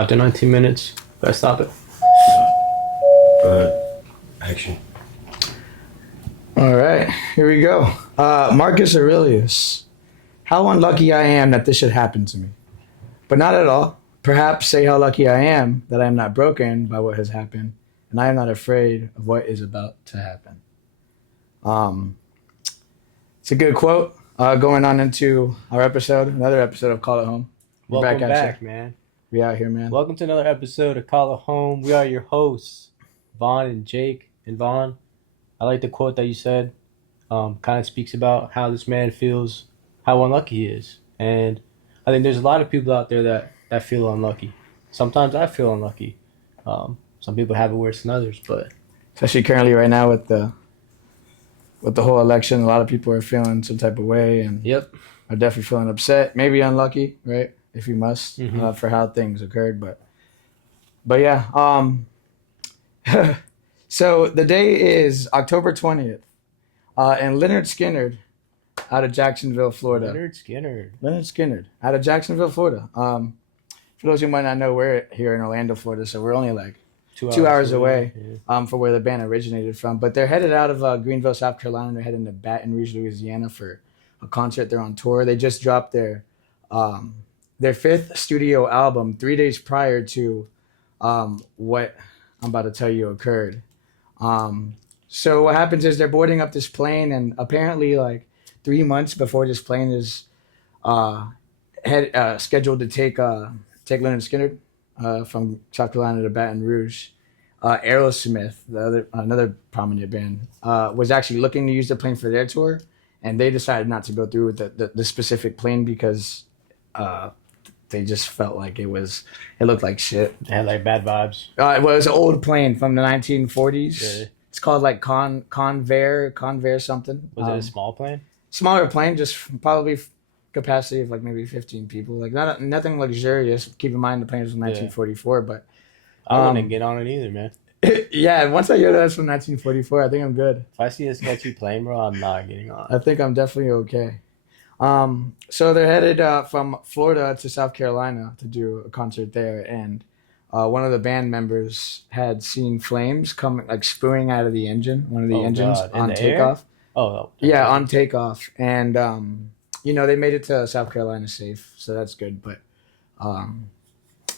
After 19 minutes, gotta stop it. Action. All right, here we go. Marcus Aurelius. How unlucky I am that this should happen to me. But not at all. Perhaps say how lucky I am that I am not broken by what has happened, and I am not afraid of what is about to happen. Um, it's a good quote. Going on into our episode, another episode of Call It Home. We're Welcome at back, you. man. We out here, man. Welcome to another episode of Call It Home. We are your hosts, Vaughn and Jake. And Vaughn, I like the quote that you said. Kind of speaks about how this man feels, how unlucky he is. And I think there's a lot of people out there that feel unlucky. Sometimes I feel unlucky. Some people have it worse than others, but Especially currently right now with the whole election, a lot of people are feeling some type of way and yep. are definitely feeling upset, maybe unlucky, right? If you must, for how things occurred, but yeah. So the day is October 20th, and Leonard Skinner, out of Jacksonville, Florida. Leonard Skinner, out of Jacksonville, Florida. For those who might not know, we're here in Orlando, Florida, so we're only like 2 hours away from where the band originated from. But they're headed out of Greenville, South Carolina. They're heading to Baton Rouge, Louisiana for a concert. They're on tour. They just dropped their fifth studio album 3 days prior to what I'm about to tell you occurred. So what happens is they're boarding up this plane, and apparently like 3 months before this plane is scheduled to take Leonard Skinner from South Carolina to Baton Rouge, Aerosmith, another prominent band, was actually looking to use the plane for their tour, and they decided not to go through with the specific plane because they just felt like it looked like shit. They had like bad vibes. It was an old plane from the 1940s. Really? It's called like Convair something. Was it a small plane? Smaller plane, just probably capacity of like maybe 15 people. Like nothing luxurious. Keep in mind the plane was from 1944, but I wouldn't get on it either, man. yeah, once I hear that's from 1944, I think I'm good. If I see a sketchy plane, bro, I'm not getting on. I think I'm definitely okay. So they're headed from Florida to South Carolina to do a concert there, and one of the band members had seen flames coming, like spewing out of the engine, one of the engines on takeoff. Yeah, on takeoff, and they made it to South Carolina safe, so that's good. But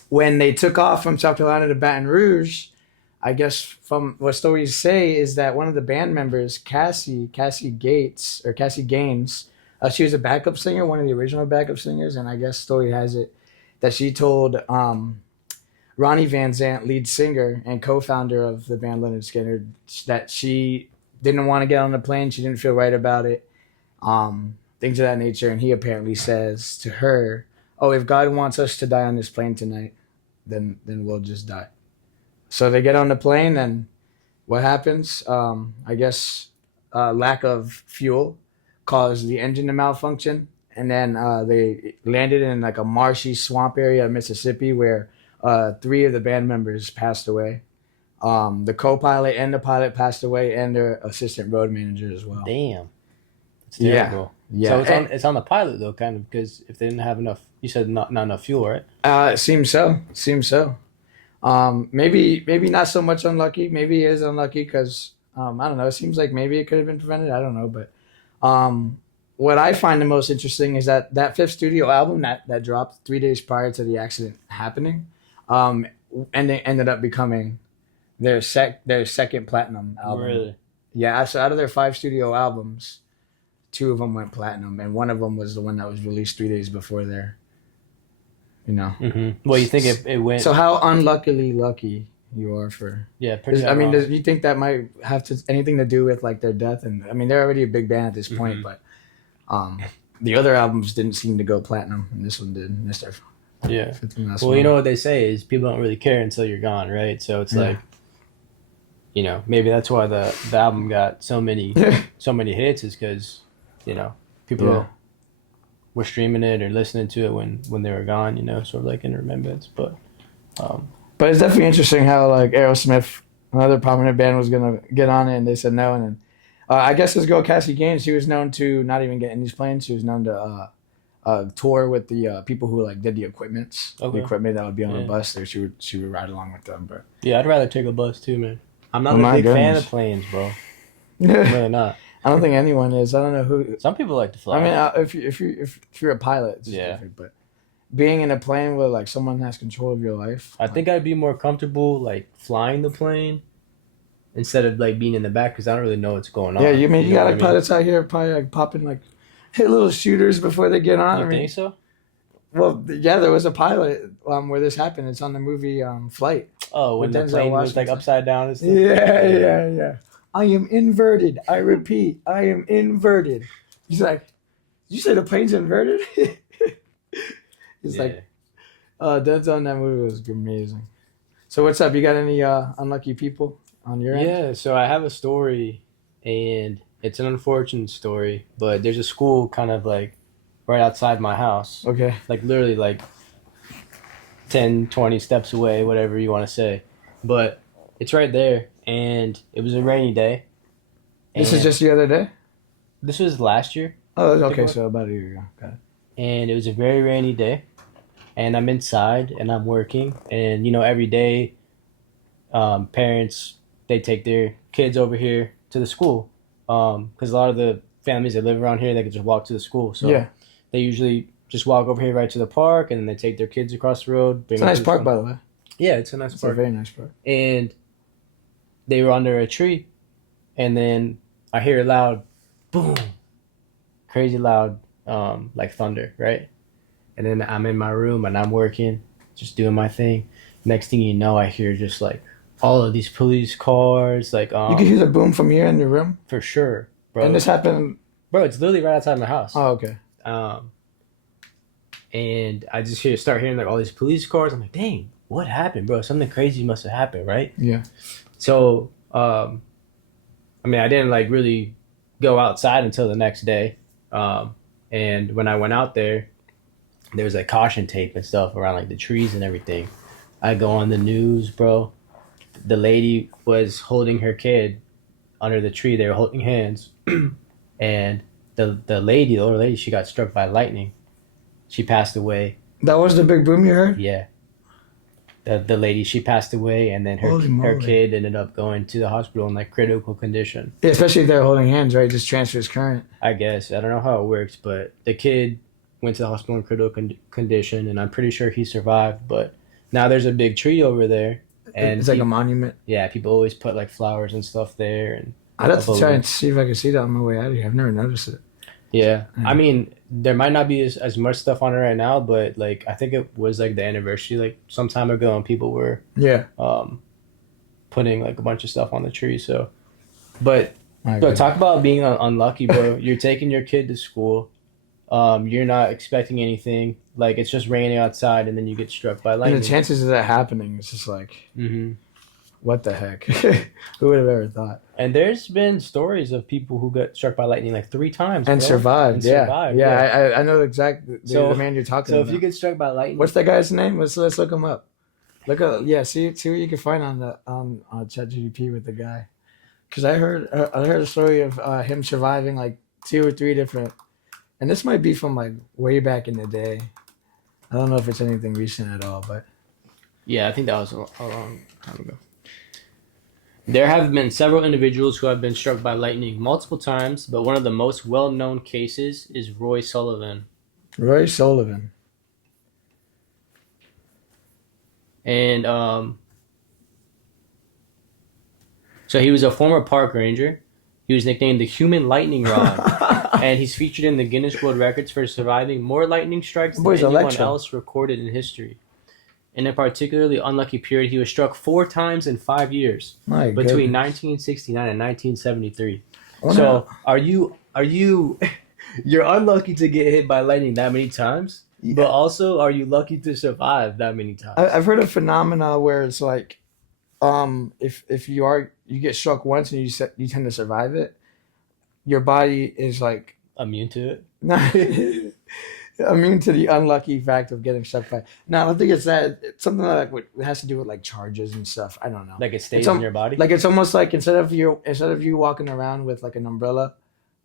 when they took off from South Carolina to Baton Rouge, I guess from what stories say is that one of the band members, Cassie Gaines, she was a backup singer, one of the original backup singers, and I guess story has it that she told Ronnie Van Zant, lead singer and co-founder of the band Leonard Skinner, that she didn't want to get on the plane. She didn't feel right about it, things of that nature. And he apparently says to her, "Oh, if God wants us to die on this plane tonight, then we'll just die." So they get on the plane, and what happens? I guess lack of fuel caused the engine to malfunction, and then they landed in like a marshy swamp area of Mississippi where 3 of the band members passed away. The co-pilot and the pilot passed away, and their assistant road manager as well. Damn, it's terrible. Yeah. So it's on the pilot though, kind of, because if they didn't have enough, you said not enough fuel, right? It seems so. Maybe not so much unlucky. Maybe he is unlucky because I don't know. It seems like maybe it could have been prevented. I don't know, but what I find the most interesting is that fifth studio album that dropped 3 days prior to the accident happening, and they ended up becoming their second platinum album. Really? Yeah. So out of their 5 studio albums, 2 of them went platinum, and one of them was the one that was released 3 days before their. Well, you think it went? So how unluckily lucky you are for? Yeah, pretty. I mean, do you think that might have anything to do with like their death? And I mean, they're already a big band at this point, but the other albums didn't seem to go platinum, and this one did. And this their yeah. Well, one. You know what they say is people don't really care until you're gone, right? So it's like, maybe that's why the album got so many hits, is because people were streaming it or listening to it when they were gone, sort of like in remembrance. But it's definitely interesting how like Aerosmith, another prominent band, was gonna get on it, and they said no. And then I guess this girl Cassie Gaines, she was known to not even get in these planes. She was known to tour with the people who like did the Okay. equipment that would be on the Yeah. bus. There, she would ride along with them. But Yeah, I'd rather take a bus too, man. I'm oh not a my big fan of goodness, planes, bro. I'm I really not. don't think anyone is. I don't know who. Some people like to fly. I mean, if you're a pilot, it's Yeah. different. But being in a plane where like someone has control of your life, I think I'd be more comfortable like flying the plane instead of like being in the back because I don't really know what's going on. yeah, you mean you know got what like pilots out here probably like popping like hit little shooters before they get on. You I mean, think so? well, yeah, there was a pilot where this happened. It's on the movie Flight. Oh, when With the Denzel plane was like Washington. upside down and stuff. Yeah. I am inverted. I repeat, I am inverted. He's like, "Did you say the plane's inverted?" He's like, Denzel in that movie was amazing. So what's up? You got any unlucky people on your end? Yeah, so I have a story, and it's an unfortunate story, but there's a school kind of like right outside my house, Okay. like literally like 10, 20 steps away, whatever you want to say. But it's right there, and it was a rainy day. This is and just the other day? This was last year, Oh, okay. So about a year ago. Got it. and it was a very rainy day, and I'm inside and I'm working, and every day, parents they take their kids over here to the school, because a lot of the families that live around here they can just walk to the school, so Yeah. they usually just walk over here right to the park, and then they take their kids across the road. Bring It's a them nice to the park, school. by the way. Yeah, it's a nice It's a park, very nice park. and they were under a tree, and then I hear a loud, boom, crazy loud, like thunder, right? And then I'm in my room and I'm working, just doing my thing. Next thing you know, I hear just like all of these police cars, like You can hear the boom from here in your room? for sure, bro. And this happened... Bro, it's literally right outside my house. Oh, okay. And I just start hearing like all these police cars. I'm like, dang, what happened, bro? Something crazy must have happened, right? Yeah. So, I mean, I didn't like really go outside until the next day. And when I went out there, there was like caution tape and stuff around like the trees and everything. I go on the news, bro. The lady was holding her kid under the tree. They were holding hands, and the older lady, she got struck by lightning. She passed away. That was the big boom you heard? Yeah. The lady, she passed away, and then her Holy moly. kid ended up going to the hospital in like critical condition. Yeah, especially if they're holding hands, right? Just transfers current. I guess I don't know how it works, but the kid went to the hospital in critical condition, and I'm pretty sure he survived. But now there's a big tree over there, and It's like a monument. yeah, people always put like flowers and stuff there, and I'd have to above try it. and see if I can see that on my way out of here. I've never noticed it. Yeah, Mhm. I mean, there might not be as much stuff on it right now, but like I think it was like the anniversary like some time ago, and people were Yeah. putting like a bunch of stuff on the tree. So, but I bro, agree. talk about being unlucky, bro. You're taking your kid to school. You're not expecting anything. Like it's just raining outside, and then you get struck by And lightning. the chances of that happening, it's just like, Hmm. what the heck? Who would have ever thought? And there's been stories of people who got struck by lightning like 3 times And bro. survived. And Yeah. survived, Yeah. I know exactly the man you're talking So about. if you get struck by lightning, What's that guy's name? Let's look him up. Look up, yeah. See what you can find on the on ChatGPT with the guy. Because I heard a story of him surviving like 2 or 3 different, and this might be from like way back in the day. I don't know if it's anything recent at all, but yeah, I think that was a long time ago. There have been several individuals who have been struck by lightning multiple times, but one of the most well-known cases is Roy Sullivan. Roy Sullivan. And so he was a former park ranger. He was nicknamed the Human Lightning Rod, and he's featured in the Guinness World Records for surviving more lightning strikes than Boy's anyone Electra. else recorded in history. In a particularly unlucky period, he was struck 4 times in 5 years My between goodness. 1969 and 1973. Wonder- So, are you you're unlucky to get hit by lightning that many times, but also are you lucky to survive that many times? I've heard of phenomena where it's like, if you get struck once and you tend to survive it, your body is like Immune to it? not immune to the unlucky fact of getting struck by. No, I don't think it's that. It's something like what it has to do with like charges and stuff. I don't know. Like it stays It's in your body? Like it's almost like instead of you walking around with like an umbrella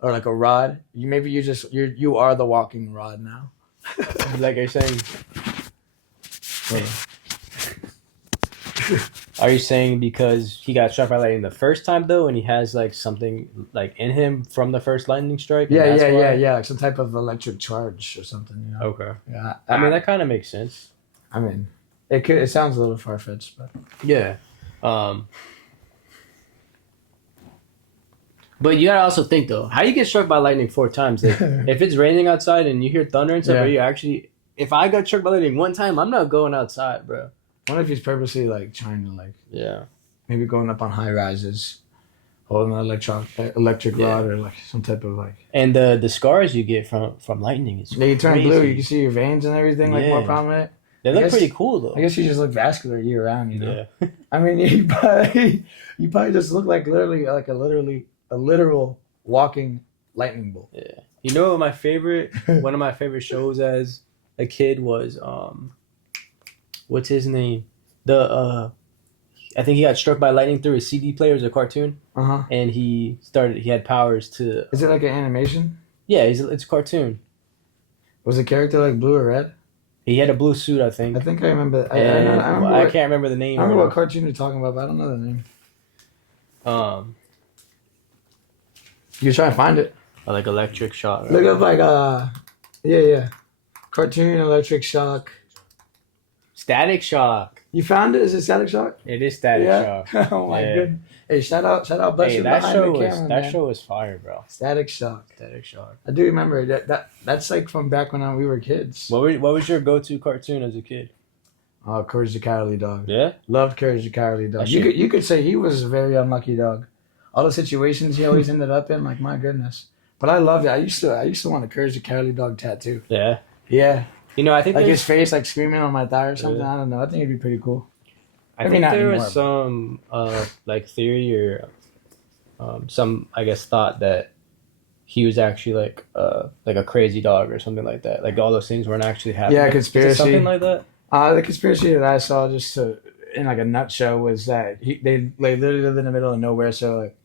or like a rod, you are the walking rod now. Like you're saying. Are you saying because he got struck by lightning the first time though, and he has like something like in him from the first lightning strike? And Yeah, that's yeah, why? yeah, yeah. Like some type of electric charge or something. You know. Okay. Yeah. I mean that kind of makes sense. I mean, it could. It sounds a little far fetched, but Yeah. But you gotta also think though, how you get struck by lightning 4 times? Like, if it's raining outside and you hear thunder and stuff, Yeah. are you actually? If I got struck by lightning 1 time, I'm not going outside, bro. what if he's purposely like trying to like Yeah. maybe going up on high rises, holding an electric Yeah. rod or like some type of like. And the scars you get from lightning is Yeah, you turn crazy. blue. You can see your veins and everything like more Yeah. prominent. They I look guess- pretty cool though. I guess you just look vascular year round. You know. Yeah. I mean, you probably just look like a literal walking lightning bolt. Yeah. You know what one of my favorite shows as a kid was what's his name? I think he got struck by lightning through his CD player as a cartoon, Uh huh. and he had powers to. Is it like an animation? Yeah, it's a cartoon. Was the character like blue or red? He had a blue suit, I think. I think I remember. And I remember. I What, can't remember the name. I remember right what cartoon you're talking about, but I don't know the name. now. You can try and find it. Like electric shock. Right? Look up like yeah, cartoon electric shock. Static Shock. You found it? Is it Static Shock? It is Static Shock. Oh my Yeah. goodness. Hey, shout out, Buster Hey, that behind show the was camera, that man. show was fire, bro. Static Shock. Static Shock. I do remember that's like from back when we were kids. What was your go-to cartoon as a kid? Oh, Courage the Cowardly Dog. Yeah. Loved Courage the Cowardly Dog. That You shit- could say he was a very unlucky dog. All the situations he always ended up in, like my goodness. But I loved it. I used to want a Courage the Cowardly Dog tattoo. Yeah. Yeah, You know, I think like there's- his face, like screaming on my thigh or something. Yeah. I don't know. I think it'd be pretty cool. I Maybe think not there anymore, was some like theory or some I guess thought that he was actually like a crazy dog or something like that. Like all those things weren't actually happening. Yeah, Is it conspiracy. something like that. The conspiracy that I saw, in like a nutshell, was that they literally lived in the middle of nowhere. So like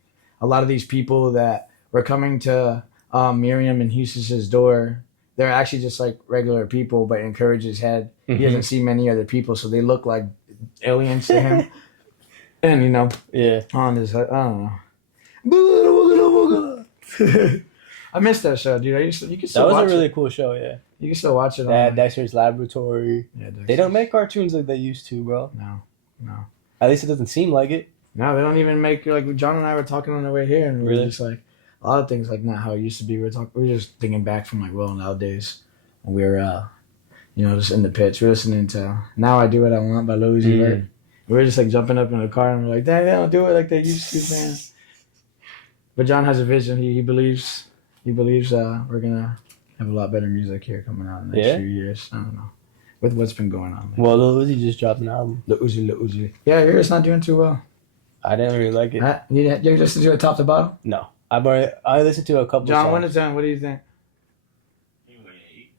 a lot of these people that were coming to Miriam and Eustace's door, they're actually just like regular people, but in Courage's head, he doesn't see many other people, so they look like aliens to him. And Yeah. on his, I don't know. I missed that show, dude. You can That still was watch a really it. cool show, yeah. You can still watch it. That Dexter's Laboratory. Yeah, They don't make cartoons like they used to, bro. No. At least it doesn't seem like it. No, they don't even make, like John and I were talking on the way here, and we were Really? just like a lot of things like not how it used to be. We were just thinking back from like rolling out days when we were just in the pits. We're listening to Now I Do What I Want by Lil Uzi Vert. We were just like jumping up in the car and we're like, "Dang, they don't do it like they used to, man." But John has a vision. He believes we're gonna have a lot better music here coming out in the next few years. I don't know with what's been going on. Well, Lil Uzi just dropped an album. Lil Uzi. Yeah, I hear it's not doing too well. I didn't really like it. You listen to it top to bottom? No. I listened to a couple John, songs. 1 to 10, what do you think?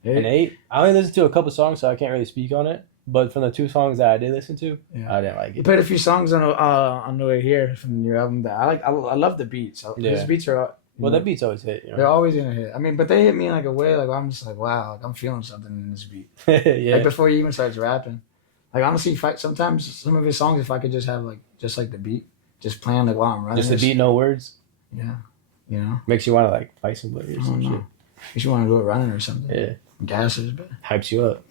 An 8? I only listened to a couple songs, so I can't really speak on it. But from the 2 songs that I did listen to, Yeah. I didn't like You it. played a few songs on the way here from your album that I like. I love the beats. His Yeah. beats are Well, that beat's always hit, they're always gonna hit. I mean, but they hit me in like a way like I'm just like wow, like I'm feeling something in this beat. Yeah. Like before he even starts rapping. Like honestly, sometimes some of his songs, if I could just have like just like the beat, just playing like while I'm running. Just the this- beat, no words. Yeah, Makes you want to like fight somebody or I some don't shit. know. Makes you want to do it running or something. Yeah. Gases, but Hypes you up.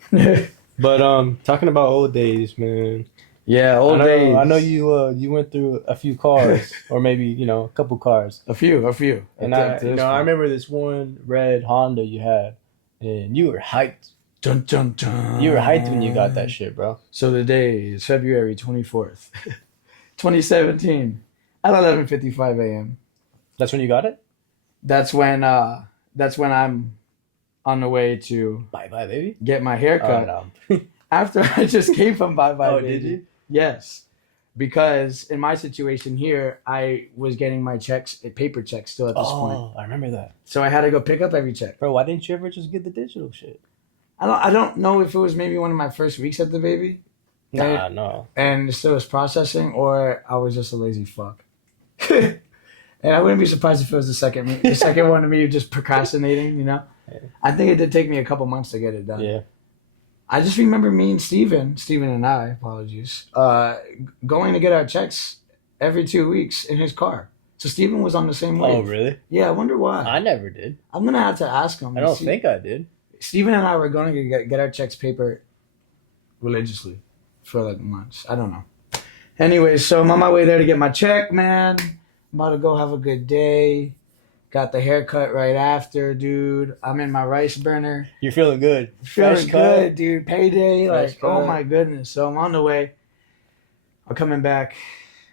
But talking about old days, man. yeah, I know you went through a few cars, or maybe a couple cars. a few. And I remember this one red Honda you had, and you were hyped. Dun, dun, dun. You were hyped when you got that shit, bro. So the day is February 24th, 2017, at 11:55 a.m. That's when you got it. That's when I'm on the way to Bye bye, baby. get my hair cut. Oh, no. After I just came from Bye Bye Oh, Baby. did you? Yes. Because in my situation here, I was getting my paper checks still at this point. Oh, I remember that, So I had to go pick up every check. bro. Why didn't you ever just get the digital shit? I don't know if it was maybe one of my first weeks at the baby. Nah, no. And it still was processing, or I was just a lazy fuck. And I wouldn't be surprised if it was the second one of me just procrastinating, I think it did take me a couple months to get it done. Yeah. I just remember me and Steven and I, apologies, going to get our checks every 2 weeks in his car. So Steven was on the same wave. Oh, really? Yeah, I wonder why. I never did. I'm going to have to ask him. I don't think I did. Steven and I were going to get our checks paper religiously for like months. I don't know. Anyway, so I'm on my way there to get my check, man. I'm about to go have a good day. Got the haircut right after, dude. I'm in my rice burner. You're feeling good. Feeling Fresh good, cut. dude. Payday. Fresh Like, cut. oh my goodness. So I'm on the way. I'm coming back,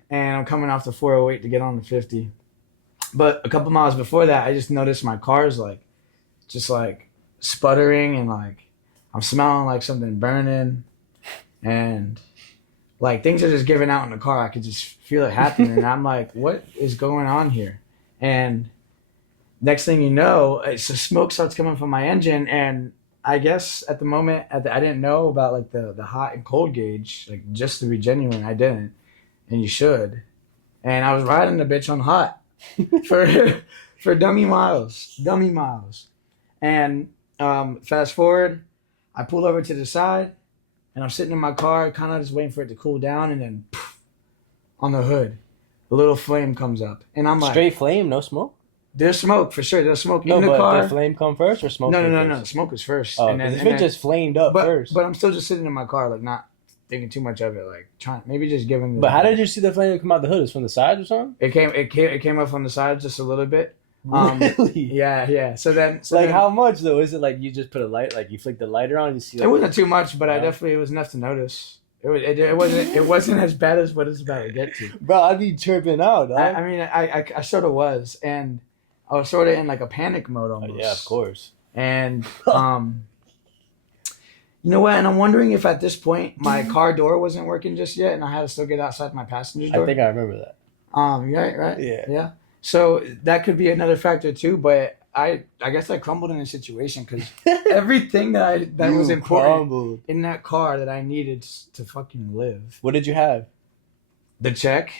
and I'm coming off the 408 to get on the 50. But a couple miles before that, I just noticed my car's like, just like sputtering, and like I'm smelling like something burning, and like things are just giving out in the car. I could just feel it happening, and I'm like, what is going on here? And next thing you know, it's the smoke starts coming from my engine, and I guess at the moment, I didn't know about like the hot and cold gauge, like just to be genuine, I didn't, and you should. And I was riding the bitch on hot for dummy miles, and fast forward, I pulled over to the side, and I'm sitting in my car, kind of just waiting for it to cool down, and then poof, on the hood, a little flame comes up, and I'm like, Straight flame, no smoke? there's smoke for sure. There's smoke No, in the but car. did flame come first or smoke? No. Smoke was first. Oh, and then, if it just flamed up first. But I'm still just sitting in my car, like not thinking too much of it, like trying maybe just giving. But how did you see the flame come out the hood? It's from the sides or something? It came up on the side just a little bit. Really? Yeah. So then, how much though? Is it like you just put a light, like you flick the lighter on, and you see? Like, it wasn't too much, but Yeah. it was enough to notice. It wasn't as bad as what it's about to get to. Bro, I'd be tripping out. Dog. I mean, I sort of was, and I was sort of in like a panic mode Oh, almost. yeah, of course. And you know what? And I'm wondering if at this point my car door wasn't working just yet, and I had to still get outside my passenger door. I think I remember that. Right. Yeah. So that could be another factor too. But I guess I crumbled in the situation because everything that was You important crumbled. in that car that I needed to fucking live. What did you have? The check.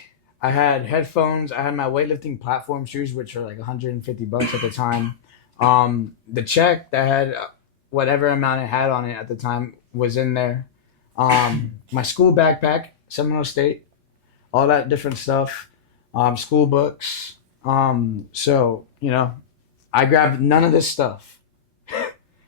I had headphones. I had my weightlifting platform shoes, which were like $150 at the time. The check that had whatever amount it had on it at the time was in there. My school backpack, Seminole State, all that different stuff. School books. So, you know, I grabbed none of this stuff.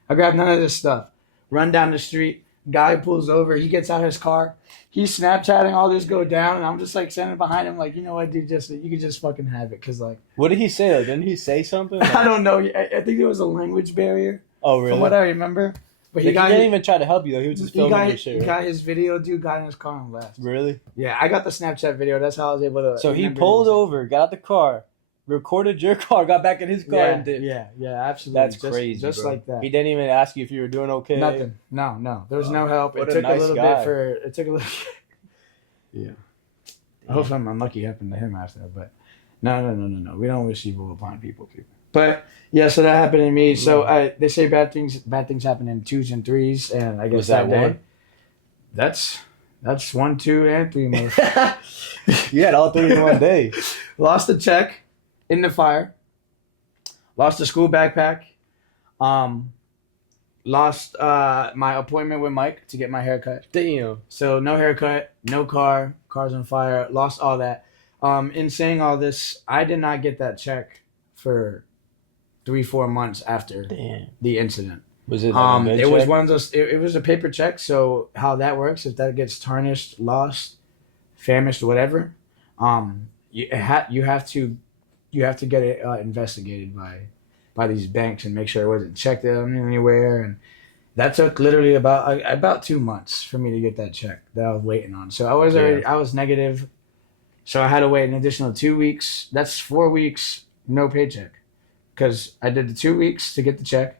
Run down the street. Guy pulls over. He gets out of his car. He's Snapchatting all this go down, and I'm just like standing behind him, like, you know what, dude, you could just fucking have it, cause like. What did he say? Like, didn't he say something? Like, I don't know. I think there was a language barrier. Oh, really? From what I remember, but Like, he didn't even try to help you though. He was just filming your shit. He Right? got his video, dude. Got in his car and left. Really? Yeah, I got the Snapchat video. That's how I was able to. So he remember pulled everything. over, got out the car, recorded your car, got back in his car, and did. Yeah, absolutely. That's crazy. Just bro. like that. He didn't even ask you if you were doing okay. Nothing. No. There was no help. What It a took nice a little guy. bit for. It took a little. Yeah. I hope something unlucky happened to him after, but no. We don't wish evil upon people. But yeah, so that happened to me. So they say bad things happen in 2s and 3s, and I guess Was that day, one? That's 1, 2, and 3 most. You had all three in one day. Lost a check in the fire. Lost a school backpack. Lost my appointment with Mike to get my haircut. Damn. So no haircut, no car, car's on fire, lost all that. In saying all this, I did not get that check for 3-4 months after Damn. the incident. Was it like a good it was check? one of those. It was a paper check. So how that works, if that gets tarnished, lost, famished, whatever, you have to get it investigated by these banks and make sure it wasn't checked in anywhere. And that took literally about 2 months for me to get that check that I was waiting on. So I was negative. So I had to wait an additional 2 weeks. That's 4 weeks, no paycheck, because I did the 2 weeks to get the check.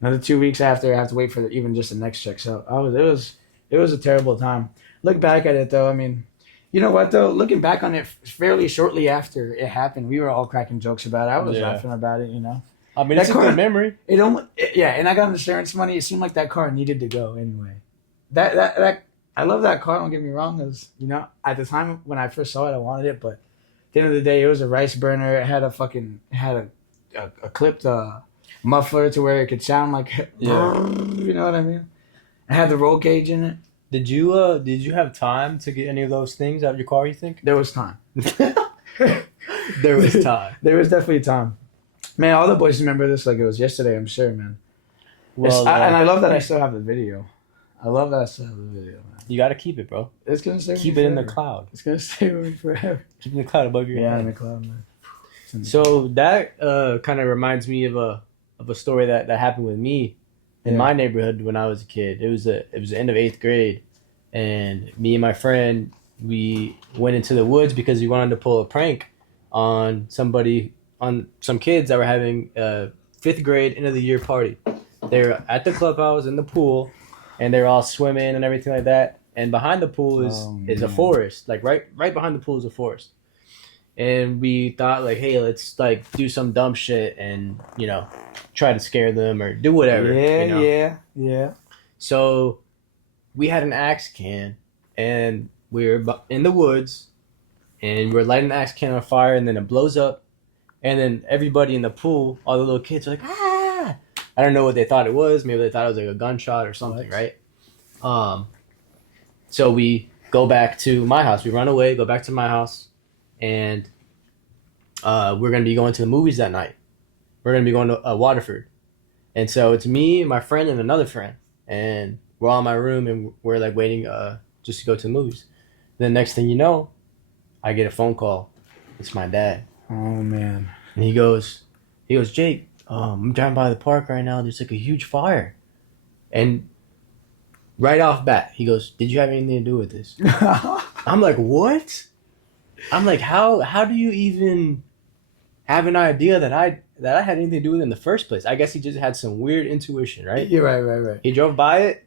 Another 2 weeks after, I have to wait for even just the next check. So it was a terrible time. Look back at it though. I mean, you know what though? Looking back on it, fairly shortly after it happened, we were all cracking jokes about it. I was laughing about it. You know. I mean, That it's a car- good memory. And I got insurance money. It seemed like that car needed to go anyway. That I love that car. Don't get me wrong. Cause you know, at the time when I first saw it, I wanted it. But at the end of the day, it was a rice burner. It had a clipped muffler to where it could sound like, Yeah. you know what I mean? It had the roll cage in it. Did you have time to get any of those things out of your car, you think? There was time. There was time. There was definitely time. Man, all the boys remember this like it was yesterday, I'm sure, man. Well, And I love that I still have the video. I love that I still have the video, man. you got to keep it, bro. It's going to stay with Keep me it in the forever. cloud. It's going to stay with me forever. Keep it in the cloud above your Yeah, head. in the cloud, man. So that kind of reminds me of a story that happened with me in my neighborhood when I was a kid. It was the end of 8th grade, and me and my friend, we went into the woods because we wanted to pull a prank on some kids that were having a 5th grade end of the year party. They were at the clubhouse in the pool, and they were all swimming and everything like that. And behind the pool is a forest. Like right behind the pool is a forest. And we thought like, hey, let's like do some dumb shit and, you know, try to scare them or do whatever. Yeah, you know? yeah. So we had an axe can, and we were in the woods, and we're lighting the axe can on fire, and then it blows up, and then everybody in the pool, all the little kids are like, ah! I don't know what they thought it was. Maybe they thought it was like a gunshot or something, right? So we go back to my house. We run away, go back to my house, and we're going to be going to the movies that night. We're going to be going to Waterford. And so it's me, my friend, and another friend. And we're all in my room, and we're like waiting just to go to the movies. Then next thing you know, I get a phone call. It's my dad. Oh, man. And he goes, Jake, I'm driving by the park right now. There's like a huge fire. And right off bat, he goes, did you have anything to do with this? I'm like, what? I'm like, how do you even have an idea that I had anything to do with it in the first place? I guess he just had some weird intuition, right? You're right. He drove by it,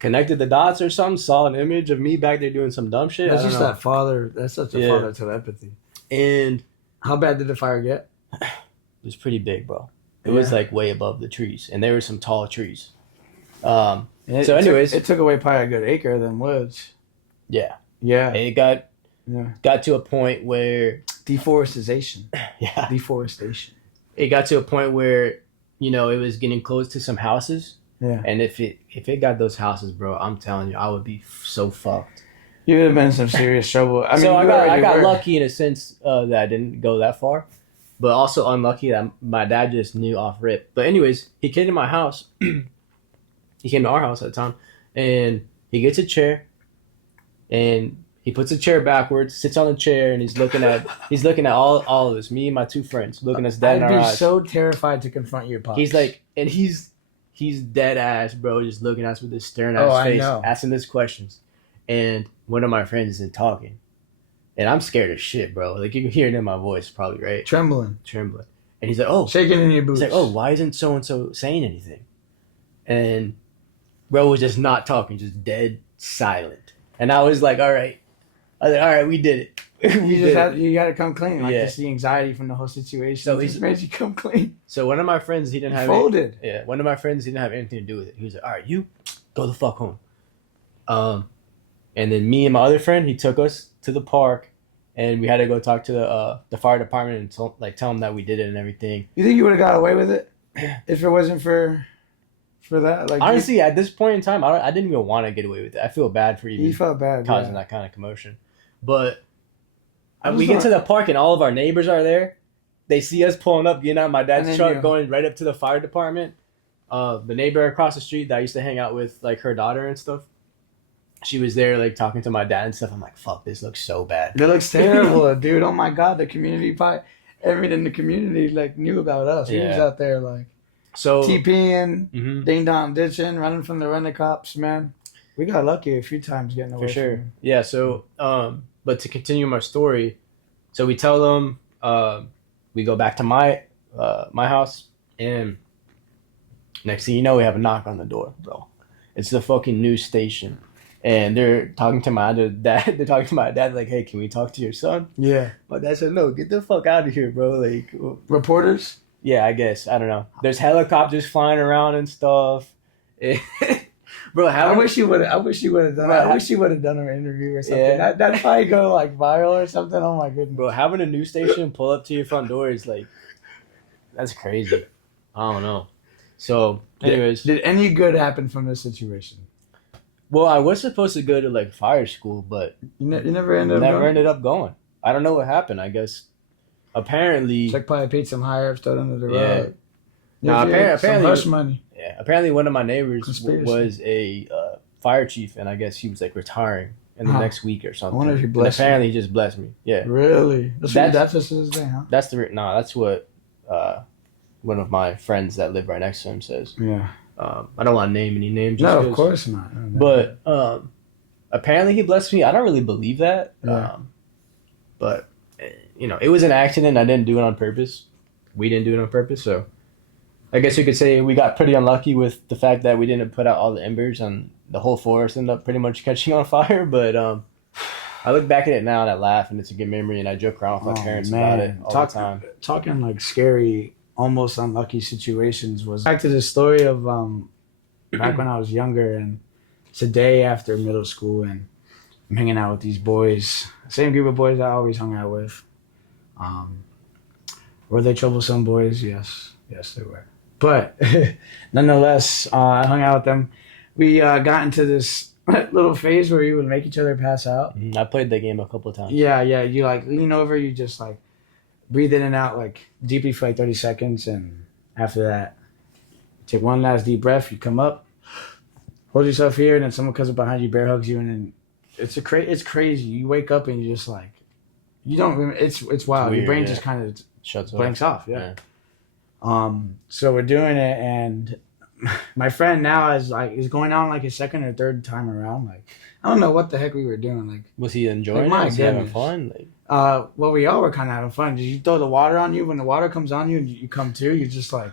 connected the dots or something, saw an image of me back there doing some dumb shit. That's just that father. That's such a father telepathy. And how bad did the fire get? It was pretty big, bro. It was like way above the trees, and there were some tall trees. So anyways, it took away probably a good acre of them woods. Yeah. It got to a point where deforestation. Yeah. Deforestation. It got to a point where, you know, it was getting close to some houses. Yeah. And if it got those houses, bro, I'm telling you, I would be so fucked. You would have been in some serious trouble. I mean, I got lucky in a sense that I didn't go that far, but also unlucky that my dad just knew off rip. But anyways, he came to my house. He came to our house at the time, and he gets a chair, and he puts the chair backwards, sits on the chair, and he's looking at all of us, me and my two friends, looking us dead in our eyes. I'd be so terrified to confront your pops. He's like, and he's dead ass, bro, just looking at us with this stern ass face, asking us questions. And one of my friends isn't talking, and I'm scared as shit, bro. Like you can hear it in my voice, probably, right? Trembling. And he's like, oh, shaking in your boots. He's like, oh, why isn't so and so saying anything? And bro was just not talking, just dead silent. And I was like, all right, we did it. You got to come clean. Like just the anxiety from the whole situation. So he made you come clean. So one of my friends, he didn't have folded. One of my friends didn't have anything to do with it. He was like, all right, you go the fuck home. And then me and my other friend, he took us to the park, and we had to go talk to the fire department and tell them that we did it and everything. You think you would have got away with it if it wasn't for that? Like, honestly, at this point in time, I didn't even want to get away with it. I feel bad for even causing that kind of commotion. But we get to the park, and all of our neighbors are there. They see us pulling up, getting out of my dad's truck, going right up to the fire department. The neighbor across the street that I used to hang out with, like her daughter and stuff, she was there, like talking to my dad and stuff. I'm like, fuck, this looks so bad. It looks terrible, dude. Oh my god, the community everyone in the community like knew about us. He was out there like TPing, ding dong ditching, running from the rent cops. Man, we got lucky a few times getting away. For sure. From yeah. So, but to continue my story, so we tell them, we go back to my house, and next thing you know, we have a knock on the door, bro. It's the fucking news station. And they're talking to my dad. They're talking to my dad like, "Hey, can we talk to your son?" Yeah. My dad said, "No, get the fuck out of here, bro." Like, reporters. Yeah, I guess I don't know. There's helicopters flying around and stuff. Bro, I wish you would have done. I wish you would have done an interview or something. Yeah. That'd probably go like viral or something. Oh my goodness, bro! Having a news station pull up to your front door is like That's crazy. I don't know. So, anyways, Did any good happen from this situation? well, I was supposed to go to like fire school, but You never ended up never going? ended up going. I don't know what happened. I guess apparently, Check probably paid some higher ups, throw it under the yeah. rug. No, Some apparently, hush money. yeah. Apparently, one of my neighbors Conspiracy. was a fire chief, and I guess he was like retiring in the Huh. next week or I something. wonder if he And blessed you. apparently, he just blessed me. Yeah, Really? That's- That's just his thing, huh? that's the no. That's what one of my friends that live right next to him says. Yeah. I don't want to name any names. No, just of 'cause- course not. No. But apparently he blessed me. I don't really believe that. Yeah. But it was an accident. I didn't do it on purpose. We didn't do it on purpose. So I guess you could say we got pretty unlucky with the fact that we didn't put out all the embers and the whole forest ended up pretty much catching on fire. But I look back at it now and I laugh and it's a good memory and I joke around with my parents about it all the time. Talking like scary, almost unlucky situations was back to the story of back when I was younger and today after middle school and I'm hanging out with these boys, same group of boys I always hung out with. Were they troublesome boys? Yes, they were. But nonetheless, I hung out with them. We got into this little phase where we would make each other pass out. I played that game a couple of times. Yeah. You like lean over, you just like breathe in and out like deeply for like 30 seconds. And after that, take one last deep breath. You come up, hold yourself here, and then someone comes up behind you, bear hugs you. And then it's crazy. You wake up and you just like, you don't remember. It's wild. Weird, Your brain yeah. just kind of Shuts blanks off. Yeah. Yeah. So we're doing it, and my friend now is going on like his second or third time around. Like I don't know what the heck we were doing. Like Was he enjoying my it? Was he having goodness. fun? Like, well, we all were kind of having fun. Did you throw the water on you? When the water comes on you and you come to, you just like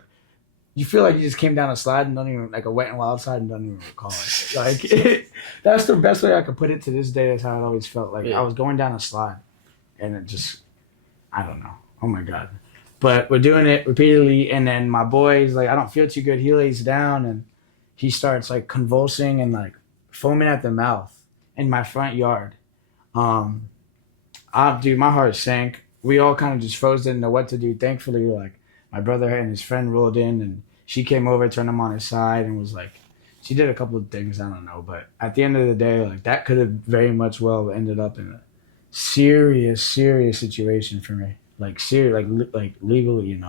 you feel like you just came down a slide and don't even like a wet and wild slide and don't even recall it. Like that's the best way I could put it to this day. That's how it always felt. Like I was going down a slide, and it just I don't know. Oh my god. But we're doing it repeatedly, and then my boy's like, I don't feel too good. He lays down, and he starts like convulsing and like foaming at the mouth in my front yard. Dude, my heart sank. We all kind of just froze, didn't know what to do. Thankfully, like my brother and his friend rolled in, and she came over, turned him on his side, and was like, she did a couple of things, I don't know, but at the end of the day, like that could have very much well ended up in a serious situation for me. Like serious, like legally,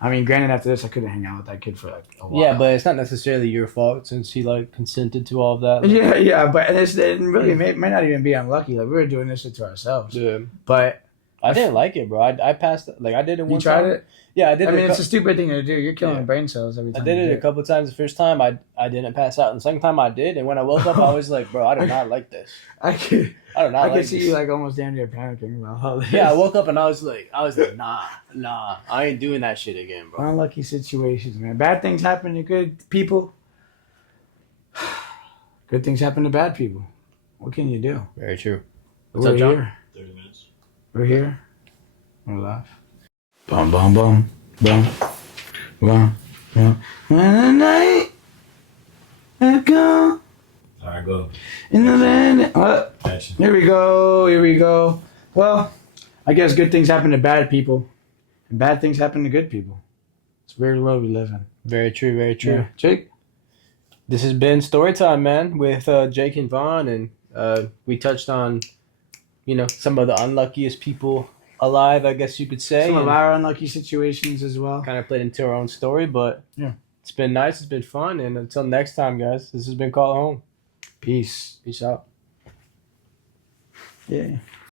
I mean, granted, after this, I couldn't hang out with that kid for like a while. yeah, but it's not necessarily your fault since he like consented to all of that. Like, yeah, but it really may not even be unlucky. Like we were doing this shit to ourselves. yeah. But I didn't like it, bro. I passed like I did it you one tried time. it. Yeah, I did. I mean, it's a stupid thing to do. You're killing brain cells every I time. did you it do a couple times. The first time I didn't pass out, and the second time I did. And when I woke up, I was like, bro, I do not like this. I could I do not like see this. you like almost damn near panicking about all this. Yeah, I woke up and I was like, nah, I ain't doing that shit again, bro. Unlucky situations, man. Bad things happen to good people. Good things happen to bad people. What can you do? Very true. What's We're up, John? here. 30 minutes. We're here. We're live. Bum bum bum bum bum bum. When the night I go Alright, go. in the land. Action. Here we go. Well, I guess good things happen to bad people, and bad things happen to good people. It's a weird world we live in. Very true. Very true. Yeah. Jake. This has been Storytime, man, with Jake and Vaughn, and we touched on, some of the unluckiest people alive, I guess you could say. Some of our unlucky situations as well. Kind of played into our own story, but Yeah. It's been nice. It's been fun, and until next time, guys, this has been Call Home. Peace. Peace out. Yeah.